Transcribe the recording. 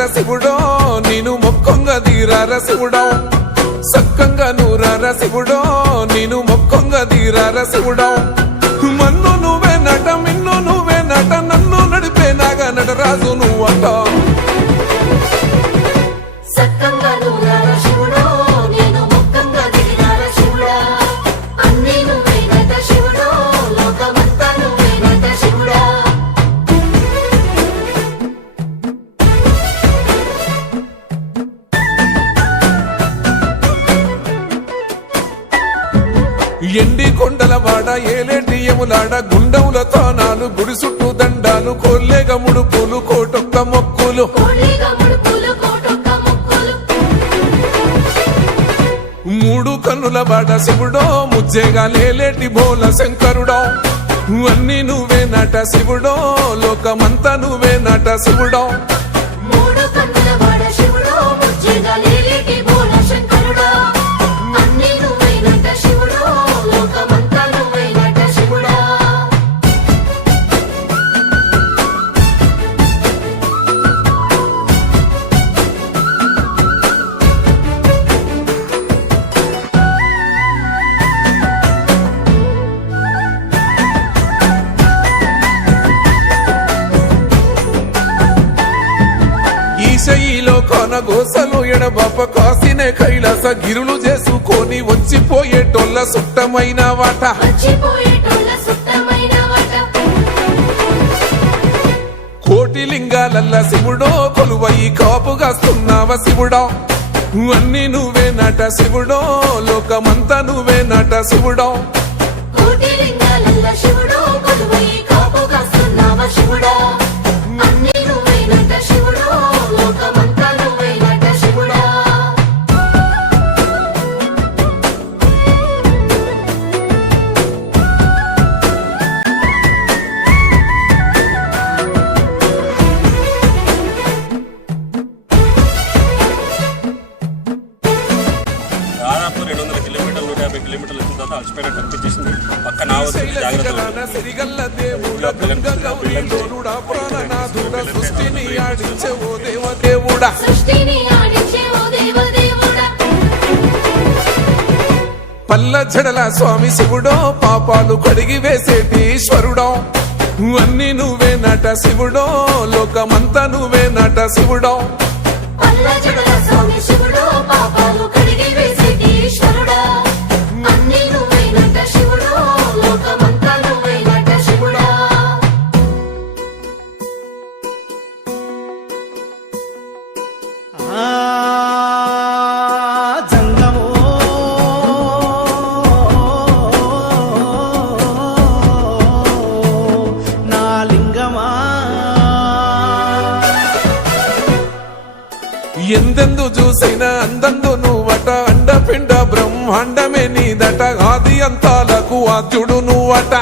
తీరార శివుడో నేను మొక్కంగా తీరార శివుడో సక్కంగా నూరార శివుడో నేను మొక్కంగా తీరార శివుడో మన్ను నువ్వే నట మిన్ను నువ్వే నట నన్ను నడిపే నాగా నటరాజు నువ్వట ఎండి కొండల వాడ ఏలేటి యములాడ గుండముల తానాలు గుడి చుట్టూ దండాలు కోల్లేగ ముడుపులు కోటొక్క మొక్కులు మూడు కన్నుల వాడ శివుడో ముజ్జేగా లేలేటి బోల శంకరుడో అన్ని నువ్వే నట శివుడో లోకమంతా నువ్వే నట శివుడో ఈశయిలో కొనగోసలు ఎడబాప కాసినే కైలాస గిరులు చేసుకొని వచ్చిపోయేటోళ్ళ సుట్టమైన వాట కోటి లింగాలల్ల శివుడో కొలువయి కాపుగాస్తున్నావ శివుడో అన్ని నువ్వే నట శివుడో లోకమంతా నువ్వే నట శివుడో దాదాపు 200 కిలోమీటర్లు 150 కిలోమీటర్లు వచ్చిన తర్వాత అలసిపోయినట్టు అనిపించేసింది. పక్కన పల్ల జడల స్వామి శివుడో పాపాలు కడిగి వేసేటి ఈశ్వరుడో అన్ని నువ్వే నట శివుడో లోకమంతా నువ్వే నట శివుడో ఎందెందు చూసిన అందందు నువ్వట అండపిండ బ్రహ్మాండమే నీదట ఆది అంతాలకు ఆద్యుడు నువ్వట